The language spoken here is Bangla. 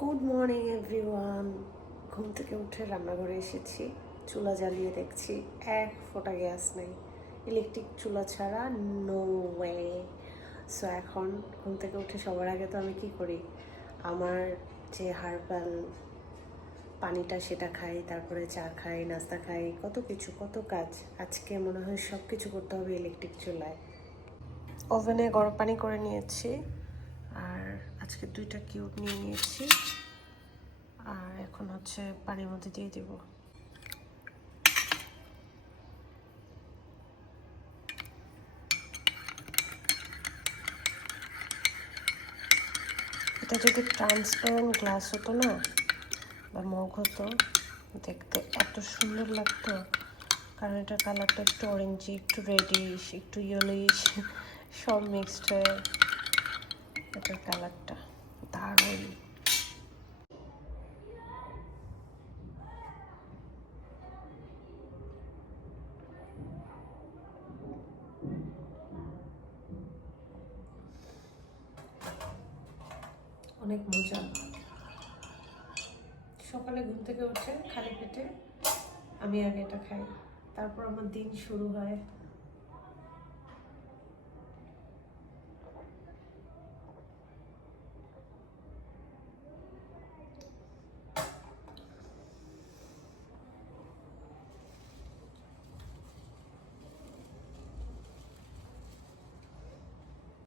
Good morning everyone. ঘুম থেকে উঠে রান্নাঘরে এসেছি, চুলা জ্বালিয়ে দেখছি এক ফোঁটা গ্যাস নেই। ইলেকট্রিক চুলা ছাড়া নো ওয়ে। সো এখন ঘুম থেকে উঠে সবার আগে তো আমি কি করি, আমার যে হার্বাল পানিটা সেটা খাই, তারপরে চা খাই, নাস্তা খাই, কত কিছু কত কাজ। আজকে মনে হয় সব কিছু করতে হবে ইলেকট্রিক চুলায়। ওভেনে গরম পানি করে নিয়েছি, আর আজকে 2টা কিউব নিয়ে নিয়েছি, আর এখন হচ্ছে পানির মধ্যে দিয়ে দিব। এটা যদি ট্রান্সপারেন্ট গ্লাস হতো না বা মগ হতো, দেখতে এত সুন্দর লাগতো। কারণ এটার কালারটা একটু অরেঞ্জি, একটু রেডিশ, একটু ইয়েলোইশ, সব মিক্সড হয়ে এটার কালারটা দারুণ। অনেক মজা। সকালে ঘুম থেকে উঠে খালি পেটে আমি আগে এটা খাই, তারপর আমার দিন শুরু হয়।